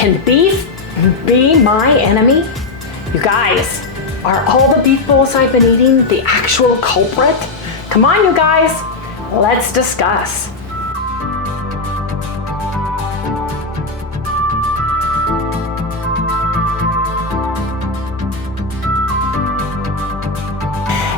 Can beef be my enemy? You guys, are all the beef bowls I've been eating the actual culprit? Come on, you guys, let's discuss.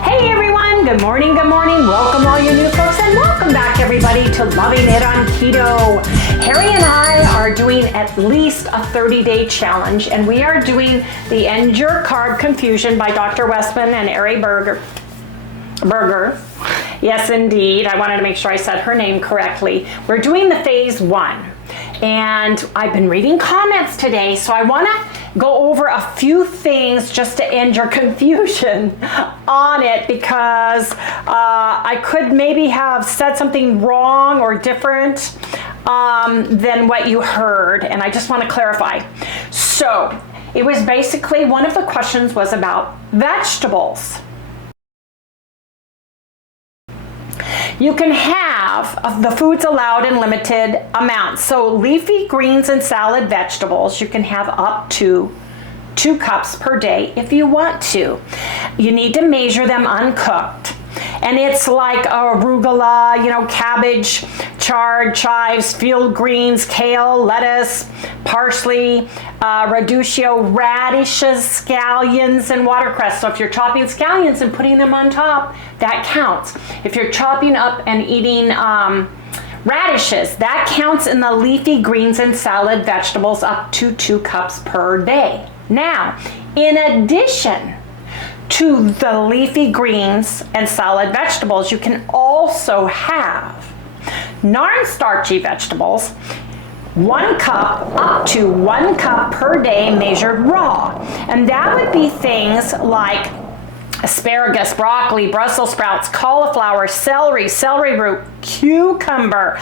Hey everyone, good morning, welcome all you new folks, and welcome back everybody to Loving It on Keto. Harry and I are doing at least a 30-day challenge, and we are doing the End Your Carb Confusion by Dr. Westman and Ari Berger. Yes, indeed. I wanted to make sure I said her name correctly. We're doing the phase 1. And I've been reading comments today, so I want to go over a few things just to end your confusion on it, because I could maybe have said something wrong or different than what you heard, and I just want to clarify. So it was basically, one of the questions was about vegetables. You can have the foods allowed in limited amounts. So leafy greens and salad vegetables, you can have up to 2 cups per day if you want to. You need to measure them uncooked. And it's like arugula, cabbage, chard, chives, field greens, kale, lettuce, parsley, radicchio, radishes, scallions, and watercress. So if you're chopping scallions and putting them on top, that counts. If you're chopping up and eating radishes, that counts in the leafy greens and salad vegetables up to 2 cups per day. Now, in addition to the leafy greens and salad vegetables, you can also have non-starchy vegetables, 1 cup up to 1 cup per day measured raw. And that would be things like asparagus, broccoli, Brussels sprouts, cauliflower, celery, celery root, cucumber,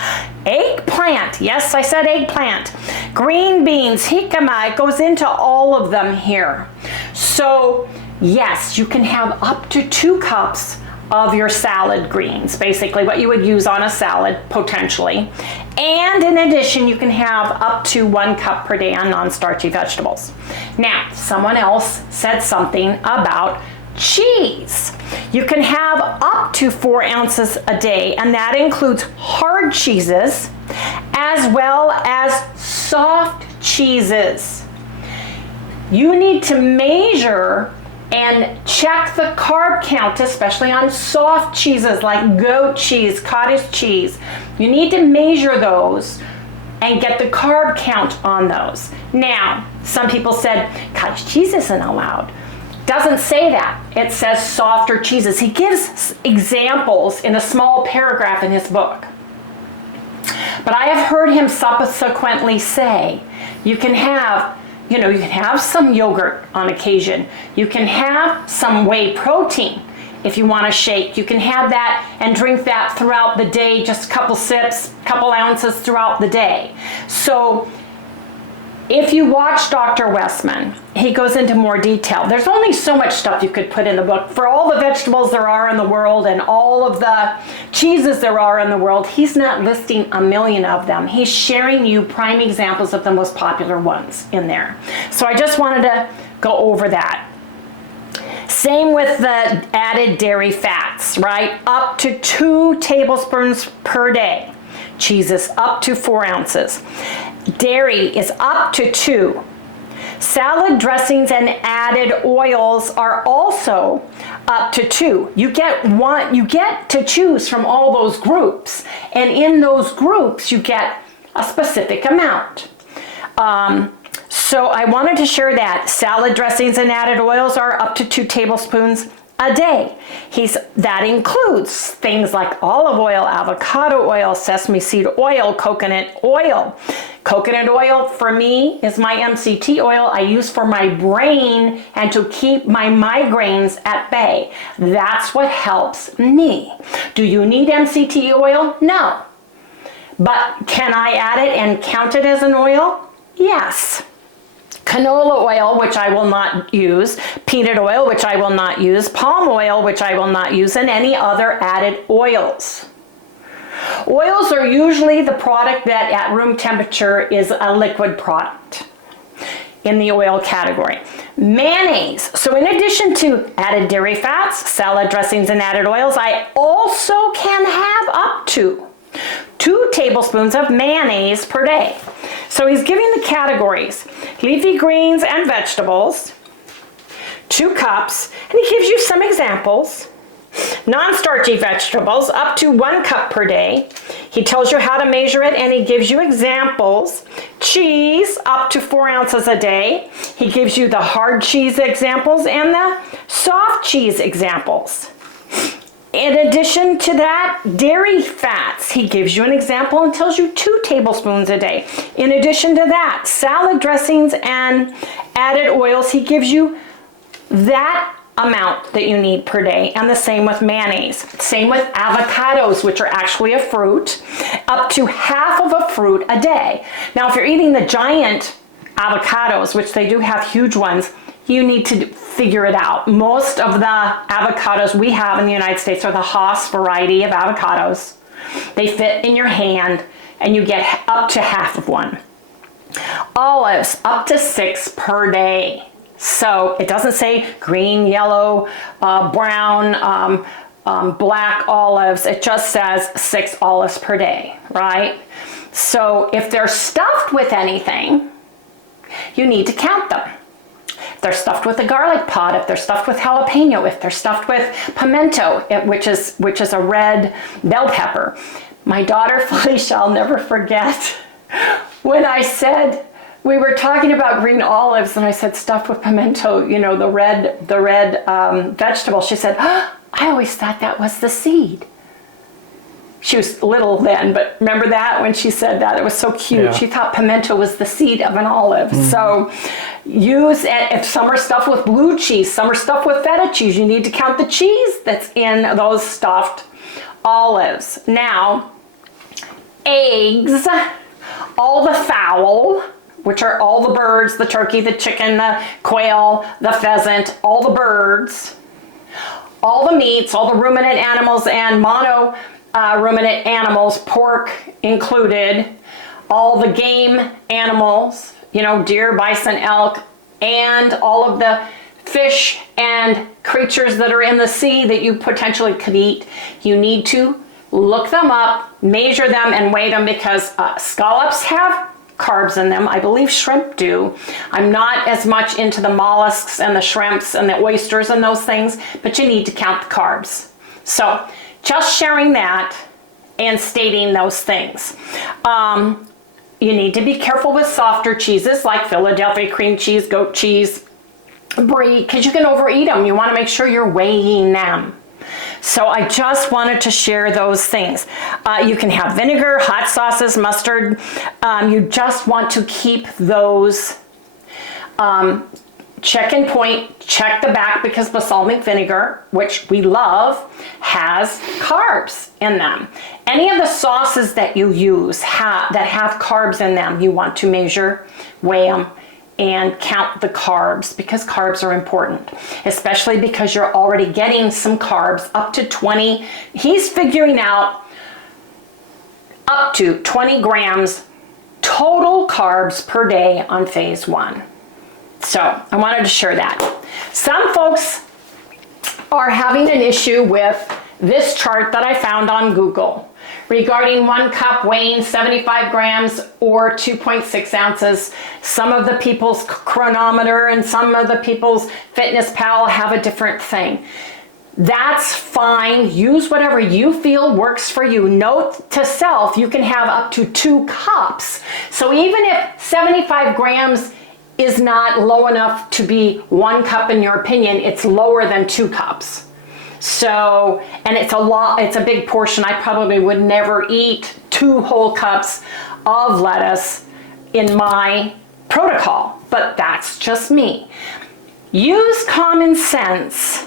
eggplant. Yes, I said eggplant. Green beans, jicama. It goes into all of them here. So yes, you can have up to 2 cups of your salad greens, basically what you would use on a salad potentially. And in addition, you can have up to 1 cup per day on non-starchy vegetables. Now, someone else said something about cheese. You can have up to 4 ounces a day, and that includes hard cheeses as well as soft cheeses. You need to measure and check the carb count, especially on soft cheeses like goat cheese, cottage cheese. You need to measure those and get the carb count on those. Now, some people said cottage cheese isn't allowed. Doesn't say that. It says softer cheeses. He gives examples in a small paragraph in his book. But I have heard him subsequently say you can have some yogurt on occasion. You can have some whey protein if you want to shake. You can have that and drink that throughout the day, just a couple sips, couple ounces throughout the day. So if you watch Dr. Westman, he goes into more detail. There's only so much stuff you could put in the book. For all the vegetables there are in the world and all of the cheeses there are in the world, he's not listing a million of them. He's sharing you prime examples of the most popular ones in there. So I just wanted to go over that. Same with the added dairy fats, right? Up to 2 tablespoons per day. Cheeses up to 4 ounces. Dairy is up to 2. Salad dressings and added oils are also up to 2. You get to choose from all those groups, and in those groups you get a specific amount. So I wanted to share that salad dressings and added oils are up to 2 tablespoons a day. That includes things like olive oil, avocado oil, sesame seed oil, coconut oil. Coconut oil for me is my MCT oil I use for my brain and to keep my migraines at bay. That's what helps me. Do you need MCT oil? No. But can I add it and count it as an oil? Yes. Canola oil, which I will not use, peanut oil, which I will not use, palm oil, which I will not use, and any other added oils. Oils are usually the product that at room temperature is a liquid product. in the oil category. Mayonnaise. So in addition to added dairy fats, salad dressings, and added oils, I also can have up to 2 tablespoons of mayonnaise per day. So he's giving the categories: leafy greens and vegetables, 2 cups, and he gives you some examples. Non-starchy vegetables, up to 1 cup per day. He tells you how to measure it, and he gives you examples. Cheese, up to 4 ounces a day. He gives you the hard cheese examples and the soft cheese examples. In addition to that, dairy fats, he gives you an example and tells you 2 tablespoons a day. In addition to that, salad dressings and added oils, he gives you that amount that you need per day, and the same with mayonnaise. Same with avocados, which are actually a fruit, up to half of a fruit a day. Now, if you're eating the giant avocados, which they do have huge ones, you need to figure it out. Most of the avocados we have in the United States are the Hass variety of avocados. They fit in your hand, and you get up to half of one. Olives, up to 6 per day. So it doesn't say green, yellow, brown, black olives. It just says 6 olives per day, right? So if they're stuffed with anything, you need to count them. If they're stuffed with a garlic pod, if they're stuffed with jalapeno, if they're stuffed with pimento, which is a red bell pepper. My daughter Felicia, I'll never forget when I said, we were talking about green olives, and I said stuffed with pimento, you know, the red vegetable. She said, oh, I always thought that was the seed. She was little then, but remember that when she said that? It was so cute. Yeah. She thought pimento was the seed of an olive. Mm-hmm. So use it. If some are stuffed with blue cheese, some are stuffed with feta cheese, you need to count the cheese that's in those stuffed olives. Now, eggs, all the fowl, which are all the birds, the turkey, the chicken, the quail, the pheasant, all the birds, all the meats, all the ruminant animals and ruminant animals, pork included, all the game animals, you know, deer, bison, elk, and all of the fish and creatures that are in the sea that you potentially could eat. You need to look them up, measure them, and weigh them, because scallops have carbs in them. I believe shrimp do. I'm not as much into the mollusks and the shrimps and the oysters and those things, but you need to count the carbs. So just sharing that and stating those things. You need to be careful with softer cheeses like Philadelphia cream cheese, goat cheese, brie, because you can overeat them. You want to make sure you're weighing them. So I just wanted to share those things. You can have vinegar, hot sauces, mustard. You just want to keep those check and point, check the back, because balsamic vinegar, which we love, has carbs in them. Any of the sauces that you use that have carbs in them, you want to measure, weigh them, and count the carbs, because carbs are important, especially because you're already getting some carbs up to 20. He's figuring out up to 20 grams total carbs per day on phase 1. So I wanted to share that. Some folks are having an issue with this chart that I found on Google regarding 1 cup weighing 75 grams or 2.6 ounces. Some of the people's chronometer and some of the people's Fitness Pal have a different thing. That's fine. Use whatever you feel works for you. Note to self, you can have up to 2 cups. So even if 75 grams is not low enough to be 1 cup in your opinion, it's lower than 2 cups. So, and it's a lot, it's a big portion. I probably would never eat 2 whole cups of lettuce in my protocol, but that's just me. Use common sense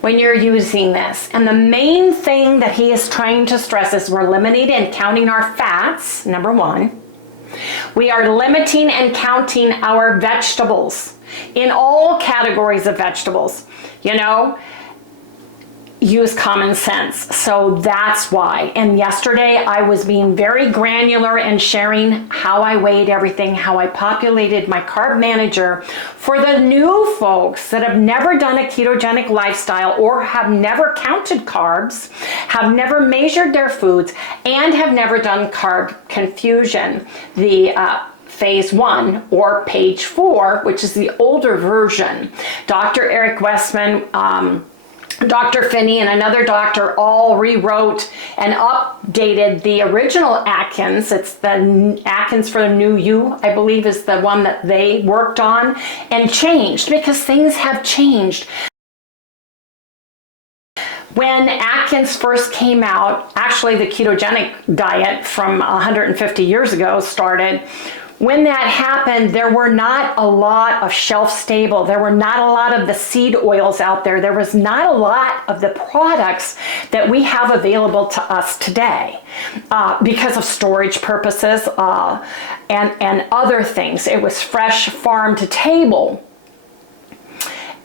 when you're using this. And the main thing that he is trying to stress is we're limiting and counting our fats, number 1. We are limiting and counting our vegetables in all categories of vegetables. You know, use common sense. So that's why. And yesterday I was being very granular and sharing how I weighed everything, how I populated my carb manager for the new folks that have never done a ketogenic lifestyle or have never counted carbs, have never measured their foods, and have never done carb confusion. The phase 1 or page 4, which is the older version. Dr. Eric Westman, Dr. Finney, and another doctor all rewrote and updated the original Atkins. It's the Atkins for the New You, I believe, is the one that they worked on and changed because things have changed. When Atkins first came out, actually the ketogenic diet from 150 years ago started. When that happened, there were not a lot of shelf stable. There were not a lot of the seed oils out there. There was not a lot of the products that we have available to us today because of storage purposes and other things. It was fresh farm to table.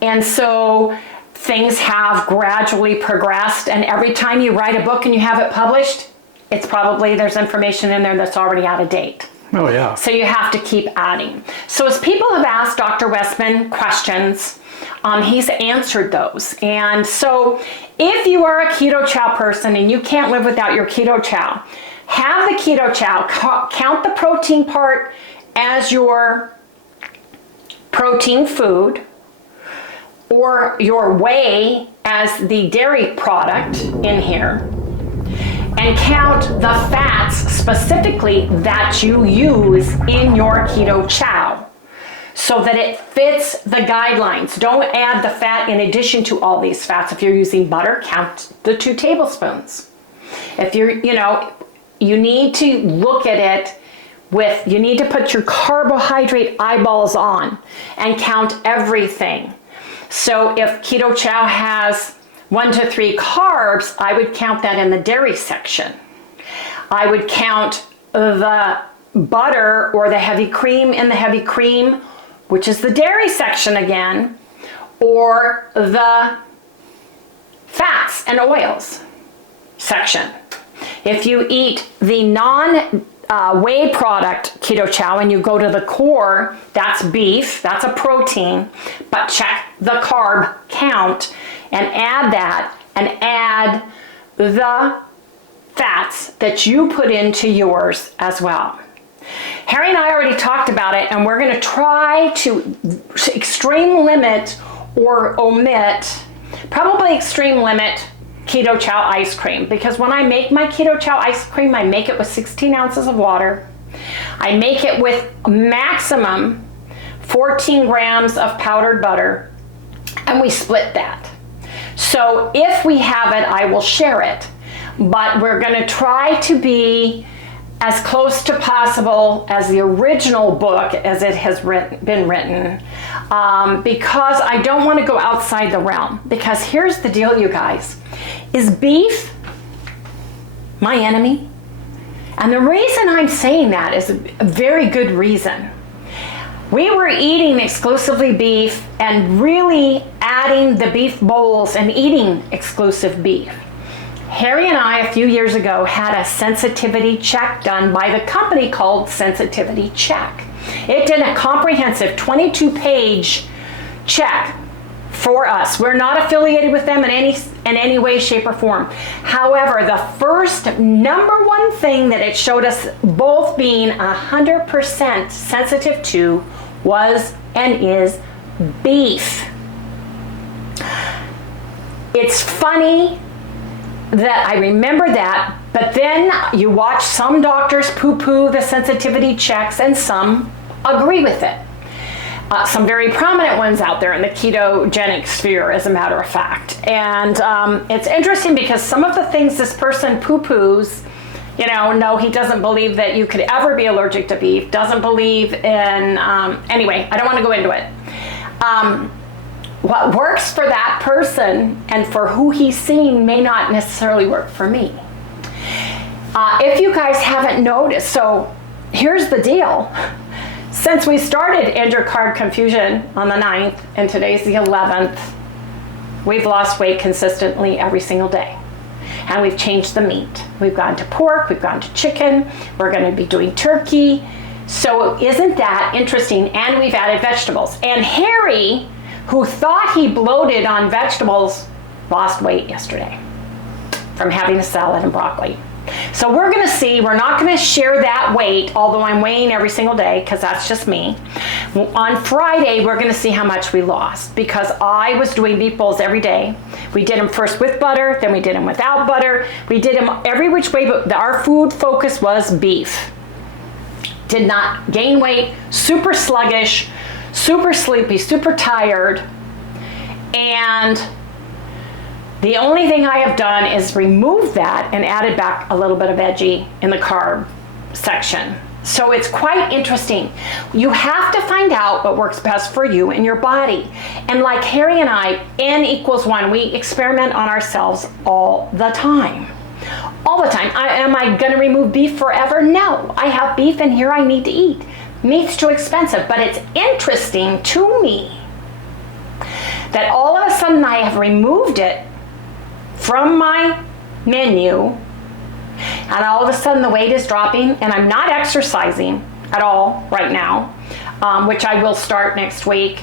And so things have gradually progressed, and every time you write a book and you have it published, it's probably, there's information in there that's already out of date. Oh, yeah. So you have to keep adding. So as people have asked Dr. Westman questions, he's answered those. And so if you are a Keto Chow person and you can't live without your Keto Chow, have the Keto Chow, count the protein part as your protein food, or your whey as the dairy product in here, and count the fats specifically that you use in your Keto Chow so that it fits the guidelines. Don't add the fat in addition to all these fats. If you're using butter, count the 2 tablespoons. If you're, you need to look at it with, you need to put your carbohydrate eyeballs on and count everything. So if Keto Chow has 1 to 3 carbs, I would count that in the dairy section. I would count the butter or the heavy cream in the heavy cream, which is the dairy section again, or the fats and oils section. If you eat the non-whey product Keto Chow and you go to the core, that's beef, that's a protein, but check the carb count and add that, and add the fats that you put into yours as well. Harry and I already talked about it, and we're going to try to extreme limit or omit, probably extreme limit Keto Chow ice cream, because when I make my Keto Chow ice cream, I make it with 16 ounces of water. I make it with maximum 14 grams of powdered butter, and we split that. So if we have it, I will share it, but we're going to try to be as close to possible as the original book as it has been written, because I don't want to go outside the realm. Because here's the deal, you guys, is beef my enemy? And the reason I'm saying that is a very good reason. We were eating exclusively beef and really adding the beef bowls and eating exclusive beef. Harry and I, a few years ago, had a sensitivity check done by the company called Sensitivity Check. It did a comprehensive 22-page check for us. We're not affiliated with them in any way, shape, or form. However, the first #1 thing that it showed us both being 100% sensitive to was and is beef. It's funny that I remember that, but then you watch some doctors poo-poo the sensitivity checks and some agree with it. Some very prominent ones out there in the ketogenic sphere, as a matter of fact. And it's interesting because some of the things this person poo-poos, no, he doesn't believe that you could ever be allergic to beef, doesn't believe in, anyway, I don't want to go into it. What works for that person and for who he's seeing may not necessarily work for me. If you guys haven't noticed, so here's the deal. Since we started End Your Carb Confusion on the 9th, and today's the 11th, we've lost weight consistently every single day. And we've changed the meat. We've gone to pork, we've gone to chicken, we're going to be doing turkey. So isn't that interesting? And we've added vegetables. And Harry, who thought he bloated on vegetables, lost weight yesterday from having a salad and broccoli. So we're going to see, we're not going to share that weight, although I'm weighing every single day because that's just me. On Friday, we're going to see how much we lost because I was doing beef bowls every day. We did them first with butter, then we did them without butter. We did them every which way, but our food focus was beef. Did not gain weight, super sluggish, super sleepy, super tired. And the only thing I have done is remove that and added back a little bit of veggie in the carb section. So it's quite interesting. You have to find out what works best for you and your body. And like Harry and I, N=1, we experiment on ourselves all the time. All the time. Am I going to remove beef forever? No. I have beef and here I need to eat. Meat's too expensive, but it's interesting to me that all of a sudden I have removed it from my menu and all of a sudden the weight is dropping and I'm not exercising at all right now, which I will start next week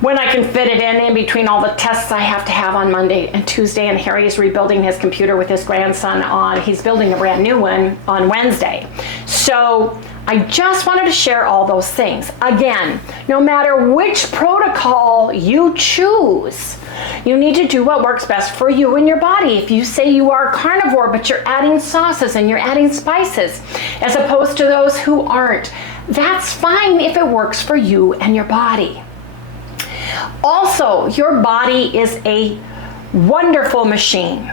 when I can fit it in between all the tests I have to have on Monday and Tuesday. And Harry is rebuilding his computer with his grandson he's building a brand new one on Wednesday. So I just wanted to share all those things. Again, no matter which protocol you choose, you need to do what works best for you and your body. If you say you are carnivore, but you're adding sauces and you're adding spices, as opposed to those who aren't, that's fine if it works for you and your body. Also, your body is a wonderful machine.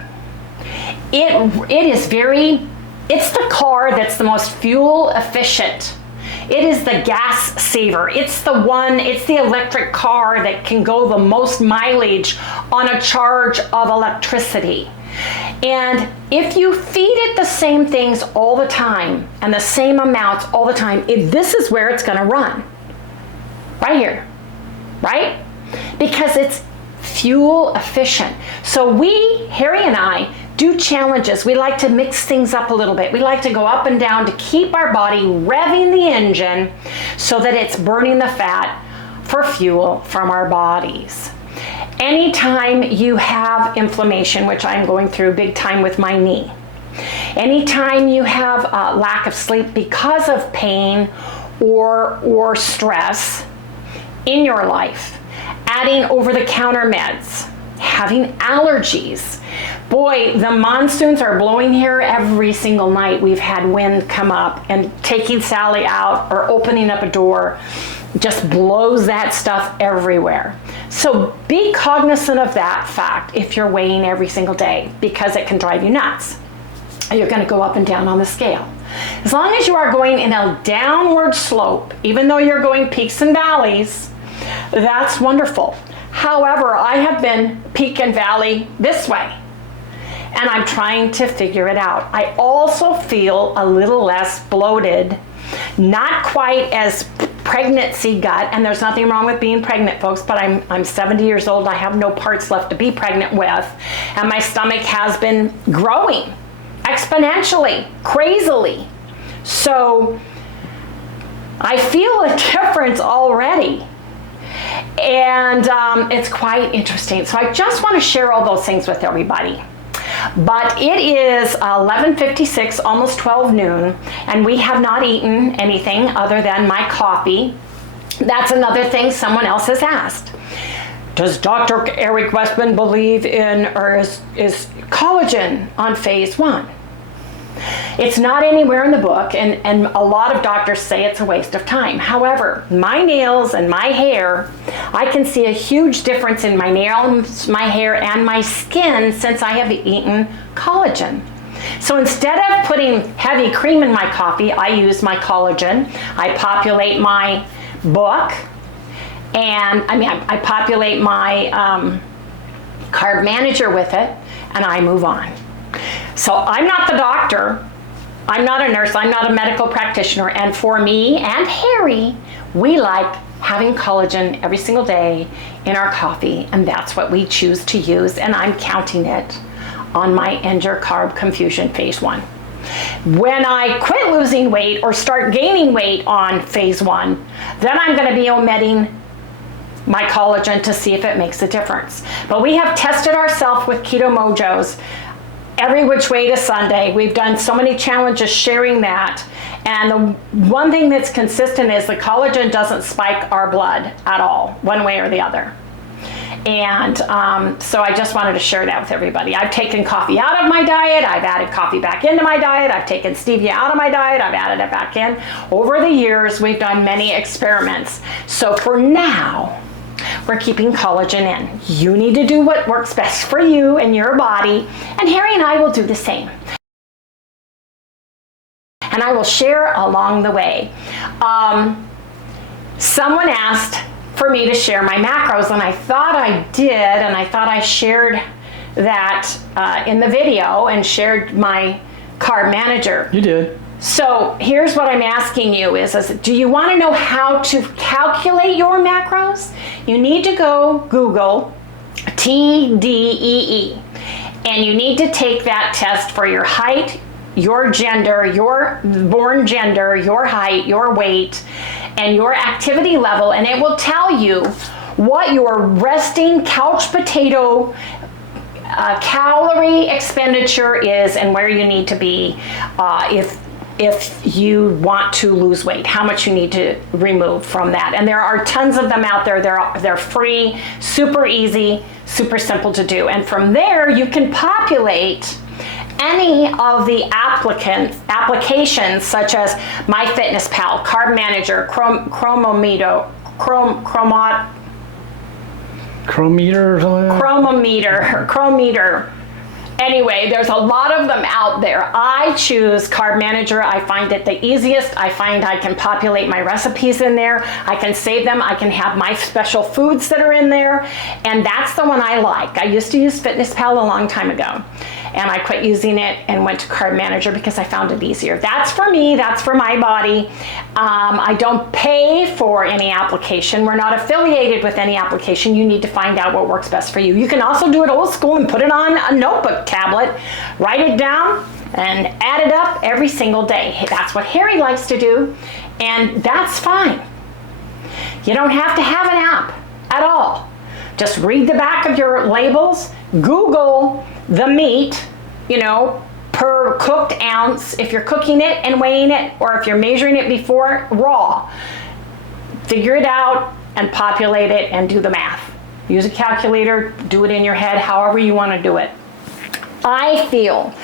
It's the car that's the most fuel efficient. It is the gas saver. It's the electric car that can go the most mileage on a charge of electricity. And if you feed it the same things all the time and the same amounts all the time, this is where it's going to run. Right here. Right? Because it's fuel efficient. So Harry and I, do challenges. We like to mix things up a little bit. We like to go up and down to keep our body revving the engine so that it's burning the fat for fuel from our bodies. Anytime you have inflammation, which I'm going through big time with my knee, anytime you have a lack of sleep because of pain or stress in your life, adding over-the-counter meds, having allergies. Boy, the monsoons are blowing here every single night. We've had wind come up, and taking Sally out or opening up a door just blows that stuff everywhere. So be cognizant of that fact if you're weighing every single day, because it can drive you nuts. You're going to go up and down on the scale. As long as you are going in a downward slope, even though you're going peaks and valleys, that's wonderful. However, I have been peak and valley this way, and I'm trying to figure it out. I also feel a little less bloated, not quite as pregnancy gut, and there's nothing wrong with being pregnant, folks, but I'm 70 years old. I have no parts left to be pregnant with, and my stomach has been growing exponentially, crazily. So I feel a difference already. And it's quite interesting. So I just want to share all those things with everybody. But it is 11:56, almost 12 noon, and we have not eaten anything other than my coffee. That's another thing someone else has asked. Does Dr. Eric Westman believe in, or is collagen on phase 1? It's not anywhere in the book, and a lot of doctors say it's a waste of time. However, my nails and my hair, I can see a huge difference in my nails, my hair, and my skin since I have eaten collagen. So instead of putting heavy cream in my coffee, I use my collagen. I populate my book, and I populate my carb manager with it, and I move on. So I'm not the doctor, I'm not a nurse, I'm not a medical practitioner, and for me and Harry, we like having collagen every single day in our coffee, and that's what we choose to use, and I'm counting it on my End Your Carb Confusion phase 1. When I quit losing weight or start gaining weight on phase 1, then I'm going to be omitting my collagen to see if it makes a difference. But we have tested ourselves with Keto Mojos every which way to Sunday. We've done so many challenges sharing that. And the one thing that's consistent is the collagen doesn't spike our blood at all, one way or the other. And so I just wanted to share that with everybody. I've taken coffee out of my diet. I've added coffee back into my diet. I've taken stevia out of my diet. I've added it back in. Over the years, we've done many experiments. So for now, we're keeping collagen in. You need to do what works best for you and your body. And Harry and I will do the same. And I will share along the way. Someone asked for me to share my macros, and I thought I did, and I thought I shared that in the video and shared my carb manager. You did. So here's what I'm asking you is do you want to know how to calculate your macros? You need to go Google TDEE, and you need to take that test for your height, your gender, your born gender, your height, your weight, and your activity level, and it will tell you what your resting couch potato calorie expenditure is and where you need to be if you want to lose weight, how much you need to remove from that. And there are tons of them out there. They're free, super easy, super simple to do. And from there, you can populate any of the applications such as MyFitnessPal, Carb Manager, Chromometer, Chromometer. Anyway, there's a lot of them out there. I choose Carb Manager. I find it the easiest. I find I can populate my recipes in there. I can save them. I can have my special foods that are in there. And that's the one I like. I used to use FitnessPal a long time ago, and I quit using it and went to Carb Manager because I found it easier. That's for me. That's for my body. I don't pay for any application. We're not affiliated with any application. You need to find out what works best for you. You can also do it old school and put it on a notebook tablet, write it down, and add it up every single day. That's what Harry likes to do, and that's fine. You don't have to have an app at all. Just read the back of your labels, Google the meat, per cooked ounce, if you're cooking it and weighing it, or if you're measuring it before raw. Figure it out and populate it and do the math. Use a calculator, do it in your head, however you want to do it. I feel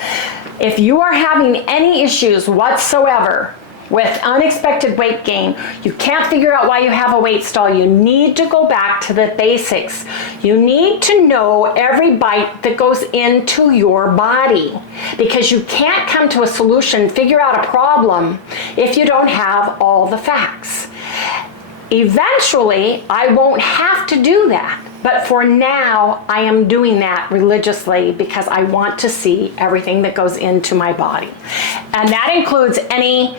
if you are having any issues whatsoever with unexpected weight gain, you can't figure out why you have a weight stall, you need to go back to the basics. You need to know every bite that goes into your body, because you can't come to a solution, figure out a problem, if you don't have all the facts. Eventually, I won't have to do that. But for now, I am doing that religiously because I want to see everything that goes into my body. And that includes anything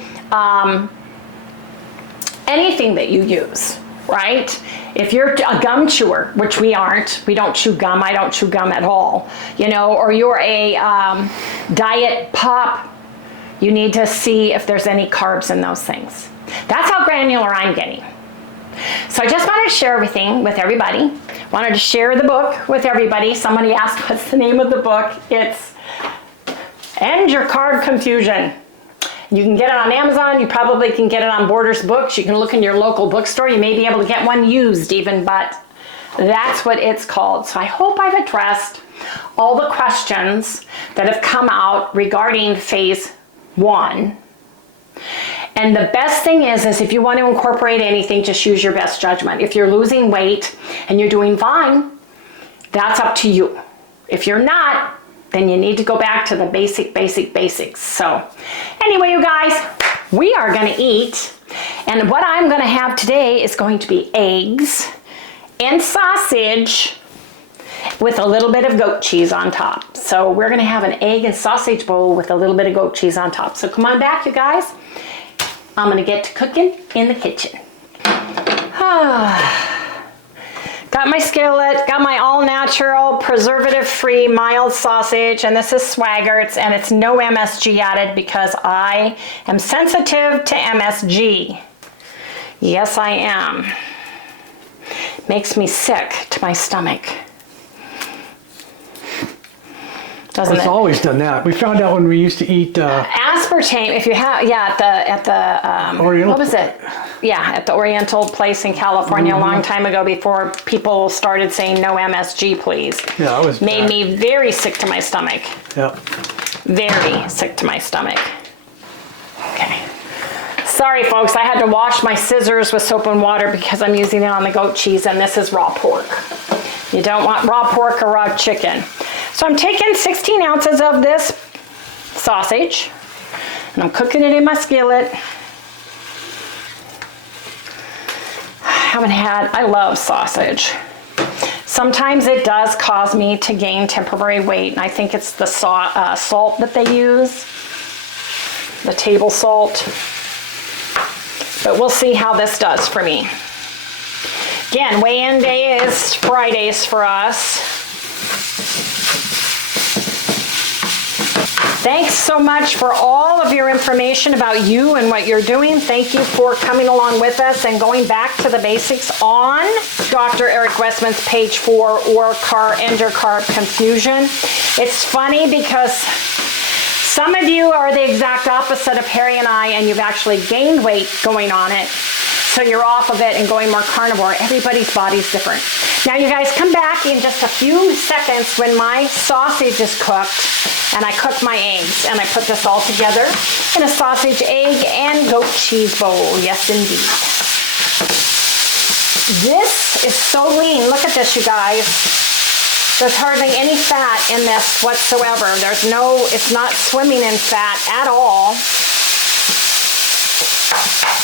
that you use, right? If you're a gum chewer, which we aren't, we don't chew gum, I don't chew gum at all, or you're a diet pop, you need to see if there's any carbs in those things. That's how granular I'm getting. So I just wanted to share everything with everybody. Wanted to share the book with everybody. Somebody asked what's the name of the book. It's End Your Carb Confusion. You can get it on Amazon. You probably can get it on Borders Books. You can look in your local bookstore. You may be able to get one used even, but that's what it's called. So I hope I've addressed all the questions that have come out regarding phase 1. And the best thing is if you want to incorporate anything, just use your best judgment. If you're losing weight and you're doing fine, that's up to you. If you're not, then you need to go back to the basics. So anyway, you guys, we are going to eat. And what I'm going to have today is going to be eggs and sausage with a little bit of goat cheese on top. So we're going to have an egg and sausage bowl with a little bit of goat cheese on top. So come on back, you guys. I'm going to get to cooking in the kitchen. Got my skillet, got my all-natural, preservative-free mild sausage, and this is Swaggert's, and it's no MSG added because I am sensitive to MSG. Yes, I am. Makes me sick to my stomach. Doesn't it? It's always done that. We found out when we used to eat aspartame. If you have, yeah, at the Oriental. what was it? Yeah, at the Oriental place in California a long time ago, before people started saying no MSG, please. Yeah, that was made bad. me very sick to my stomach. Yeah. Very sick to my stomach. Okay. Sorry, folks. I had to wash my scissors with soap and water because I'm using it on the goat cheese, and this is raw pork. You don't want raw pork or raw chicken. So I'm taking 16 ounces of this sausage, and I'm cooking it in my skillet. I love sausage. Sometimes it does cause me to gain temporary weight, and I think it's the salt that they use, the table salt. But we'll see how this does for me. Again, weigh-in day is Fridays for us. Thanks so much for all of your information about you and what you're doing. Thank you for coming along with us and going back to the basics on Dr. Eric Westman's page 4, or End-Your-Carb Confusion. It's funny because some of you are the exact opposite of Harry and I, and you've actually gained weight going on it. So you're off of it and going more carnivore. Everybody's body's different. Now you guys come back in just a few seconds when my sausage is cooked, and I cook my eggs, and I put this all together in a sausage, egg, and goat cheese bowl. Yes, indeed. This is so lean. Look at this, you guys. There's hardly any fat in this whatsoever. It's not swimming in fat at all.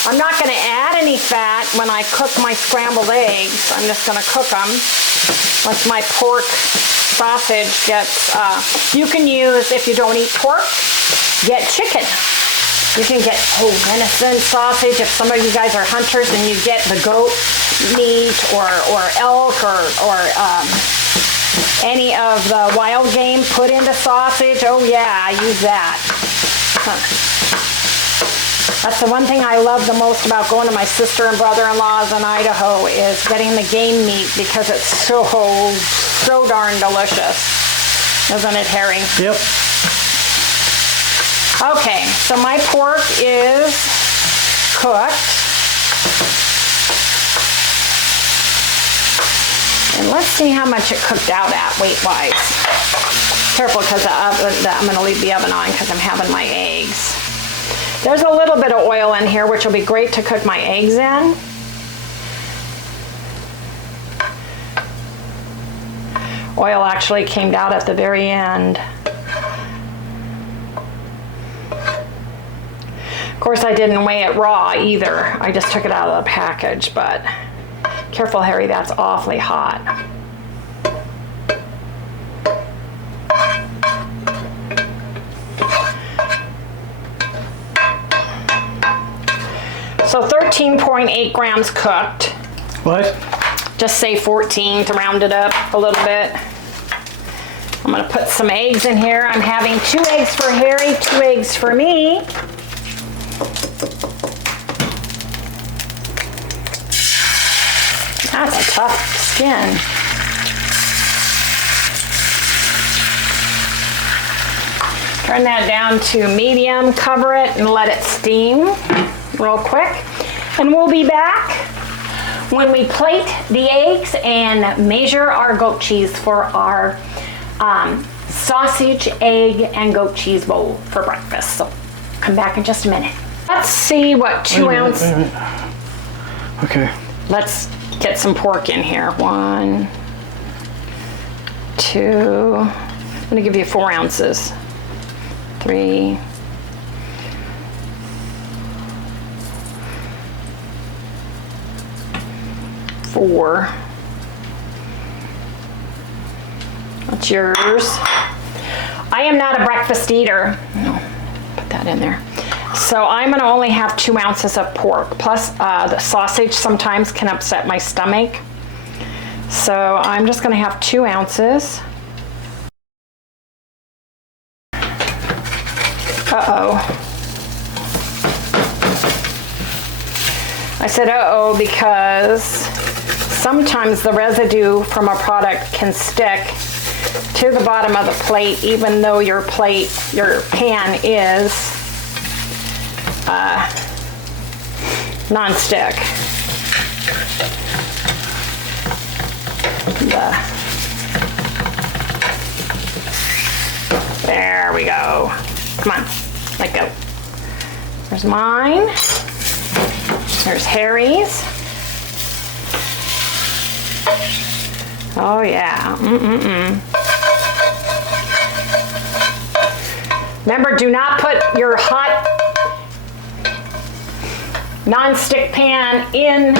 I'm not going to add any fat when I cook my scrambled eggs. I'm just going to cook them. Once my pork sausage gets, you can use, if you don't eat pork, get chicken. You can get whole venison sausage. If some of you guys are hunters and you get the goat meat or elk or any of the wild game put into sausage, oh yeah, I use that. That's the one thing I love the most about going to my sister and brother-in-law's in Idaho, is getting the game meat, because it's so darn delicious. Isn't it, Harry? Yep. Okay, so my pork is cooked. And let's see how much it cooked out at weight-wise. Careful, because I'm going to leave the oven on because I'm having my eggs. There's a little bit of oil in here, which will be great to cook my eggs in. Oil actually came out at the very end. Of course, I didn't weigh it raw either. I just took it out of the package, but careful, Harry, that's awfully hot. So 13.8 grams cooked. What? Just say 14 to round it up a little bit. I'm gonna put some eggs in here. I'm having 2 eggs for Harry, 2 eggs for me. That's a tough skin. Turn that down to medium, cover it, and let it steam real quick. And we'll be back when we plate the eggs and measure our goat cheese for our sausage, egg, and goat cheese bowl for breakfast. So come back in just a minute. Let's see what 2 ounce. Okay. Let's get some pork in here. 1, 2. I'm gonna give you 4 ounces. 3. 4. That's yours. I am not a breakfast eater. No, put that in there. So I'm gonna only have 2 ounces of pork, plus the sausage sometimes can upset my stomach. So I'm just gonna have 2 ounces. Uh-oh. I said uh-oh because sometimes the residue from a product can stick to the bottom of the plate, even though your pan is non-stick. There we go. Come on, let go. There's mine. There's Harry's. Oh yeah. Remember, do not put your hot non-stick pan in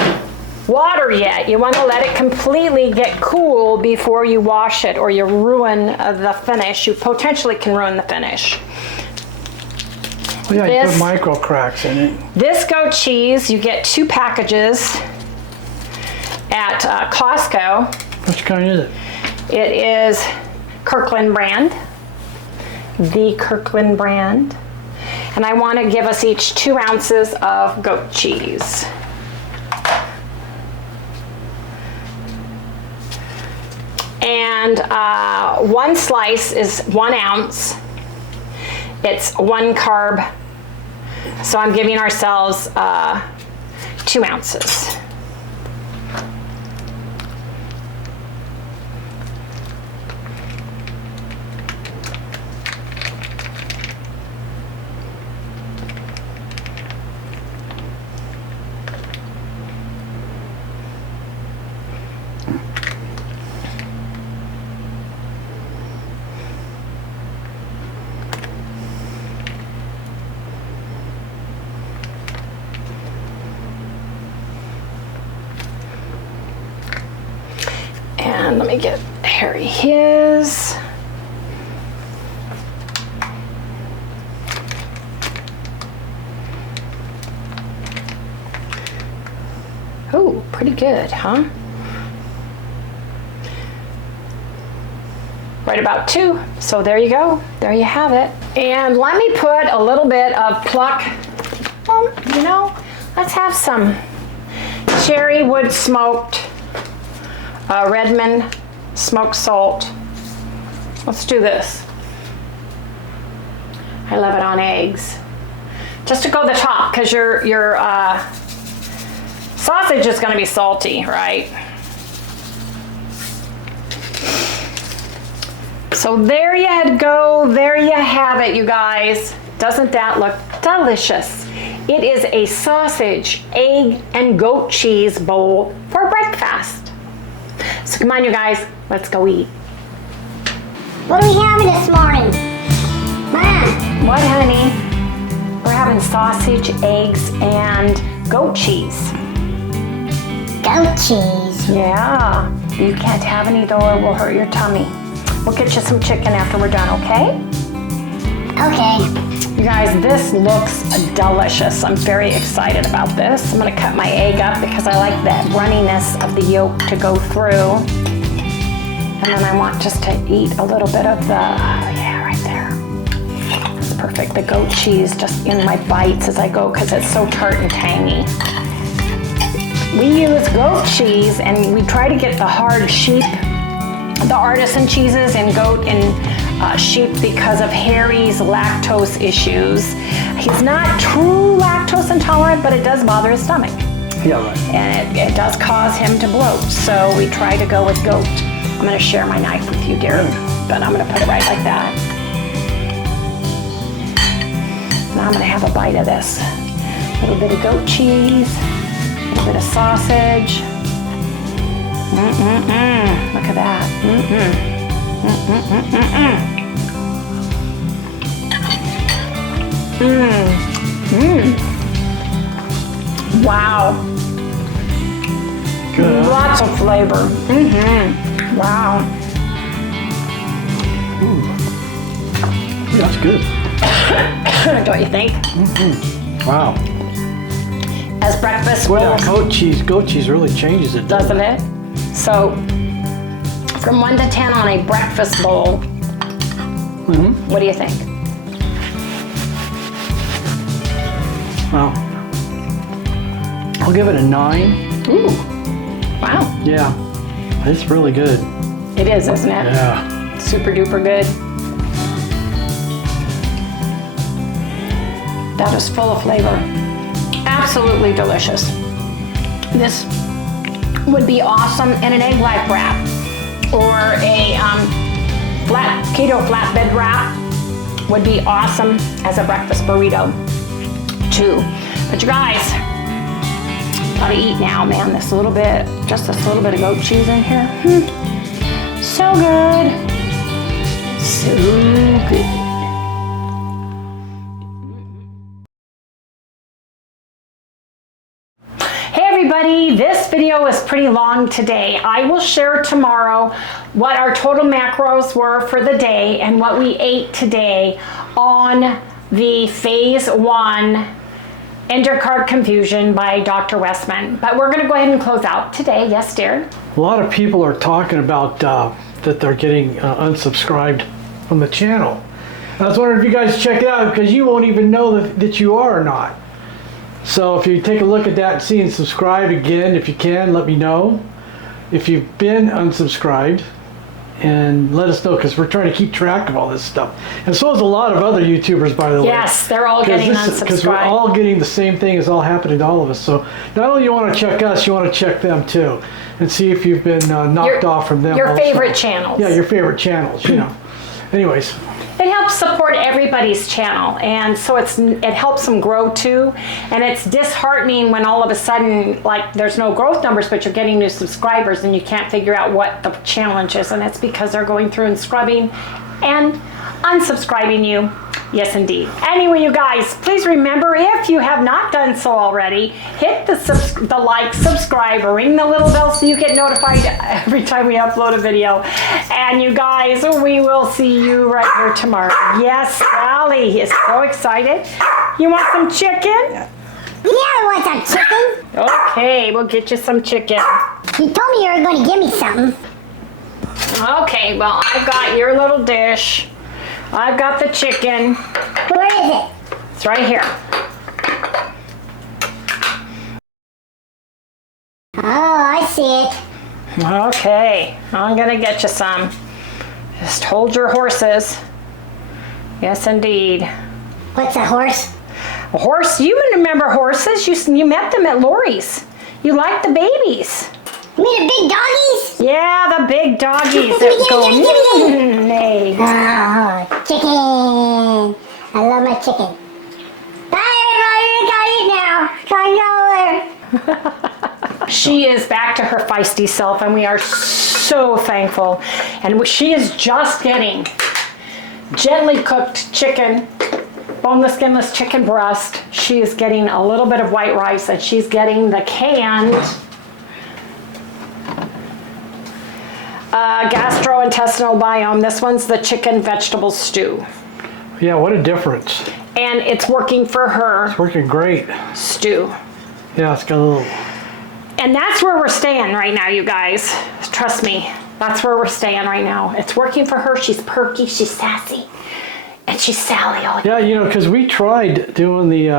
water yet. You want to let it completely get cool before you wash it, or you ruin the finish. You potentially can ruin the finish. Oh, yeah, you put micro cracks in it. This goat cheese, you get 2 packages at Costco. Which kind is it? It is Kirkland brand, the Kirkland brand. And I want to give us each 2 ounces of goat cheese. And 1 slice is 1 ounce. It's 1 carb. So I'm giving ourselves 2 ounces. And let me get Harry his. Oh, pretty good, huh? Right about 2. So there you go. There you have it. And let me put a little bit of Pluck. You know, let's have some cherry wood smoked Redmond smoked salt. Let's do this. I love it on eggs. Just to go the top, because your sausage is going to be salty, right? So there you go. There you have it, you guys. Doesn't that look delicious? It is a sausage, egg, and goat cheese bowl for breakfast. So come on, you guys, let's go eat. What are we having this morning? Mom. What, honey? We're having sausage, eggs, and goat cheese. Goat cheese. Yeah. You can't have any though, or it will hurt your tummy. We'll get you some chicken after we're done, okay? Okay. You guys, this looks delicious. I'm very excited about this. I'm gonna cut my egg up because I like that runniness of the yolk to go through. And then I want just to eat a little bit of the, yeah, right there. That's perfect. The goat cheese just in my bites as I go because it's so tart and tangy. We use goat cheese and we try to get the hard sheep, the artisan cheeses in goat and sheep because of Harry's lactose issues. He's not true lactose intolerant, but it does bother his stomach. Yeah, right. And it does cause him to bloat, so we try to go with goat. I'm gonna share my knife with you, dear, but I'm gonna put it right like that. Now I'm gonna have a bite of this. A little bit of goat cheese, a little bit of sausage. Look at that. Wow. Good. Lots of flavor. Wow. Ooh. That's good. Don't you think? Wow. As breakfast Boy, bowls, that goat cheese really changes it. doesn't it? So, from 1 to 10 on a breakfast bowl, what do you think? Wow. I'll give it a 9. Ooh, wow. Yeah. It's really good. It is, isn't it? Yeah. Super duper good. That is full of flavor. Absolutely delicious. This would be awesome in an egg white wrap or a keto flatbed wrap. Would be awesome as a breakfast burrito too. But you guys, gotta eat now, man. Just this little bit of goat cheese in here. So good. So good. Hey everybody, this video is pretty long today. I will share tomorrow what our total macros were for the day and what we ate today on the phase 1 endocarb confusion by Dr. Westman. But we're gonna go ahead and close out today. Yes, dear? A lot of people are talking about that they're getting unsubscribed from the channel. I was wondering if you guys check it out because you won't even know that you are or not. So if you take a look at that and see and subscribe again, if you can, let me know if you've been unsubscribed and let us know because we're trying to keep track of all this stuff. And so is a lot of other YouTubers, by the way. Yes, they're all getting unsubscribed. Because we're all getting the same thing is all happening to all of us. So not only you want to check us, you want to check them too and see if you've been knocked off from them. Your also. favorite channels. Yeah, your favorite channels, you know. Anyways. It helps support everybody's channel, and so it helps them grow too. And it's disheartening when all of a sudden, like, there's no growth numbers, but you're getting new subscribers, and you can't figure out what the challenge is. And it's because they're going through and scrubbing and unsubscribing you. Yes, indeed. Anyway, you guys, please remember, if you have not done so already, hit the like, subscribe, ring the little bell so you get notified every time we upload a video. And you guys, we will see you right here tomorrow. Yes, Sally is so excited. You want some chicken? Yeah, I want some chicken. Okay, we'll get you some chicken. You told me you were going to give me something. Okay, well, I've got your little dish. I've got the chicken. Where is it? It's right here. Oh, I see it. Okay, I'm gonna get you some. Just hold your horses. Yes, indeed. What's a horse? A horse, you remember horses. You met them at Lori's. You like the babies. You mean the big doggies? Yeah, the big doggies that go nay. Oh, chicken. I love my chicken. Bye, everybody. You gotta eat now. Try over. She is back to her feisty self, and we are so thankful. And she is just getting gently cooked chicken, boneless, skinless chicken breast. She is getting a little bit of white rice, and she's getting the canned gastrointestinal biome. This one's the chicken vegetable stew. Yeah, what a difference. And it's working for her. It's working great. Stew. Yeah, it's got a little... And that's where we're staying right now, you guys. Trust me. That's where we're staying right now. It's working for her. She's perky. She's sassy. And she's Sally. Yeah, you know, because we tried doing the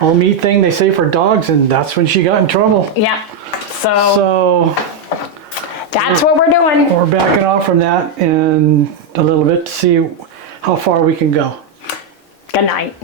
all meat thing they say for dogs, and that's when she got in trouble. Yeah. So that's what we're doing. We're backing off from that in a little bit to see how far we can go. Good night.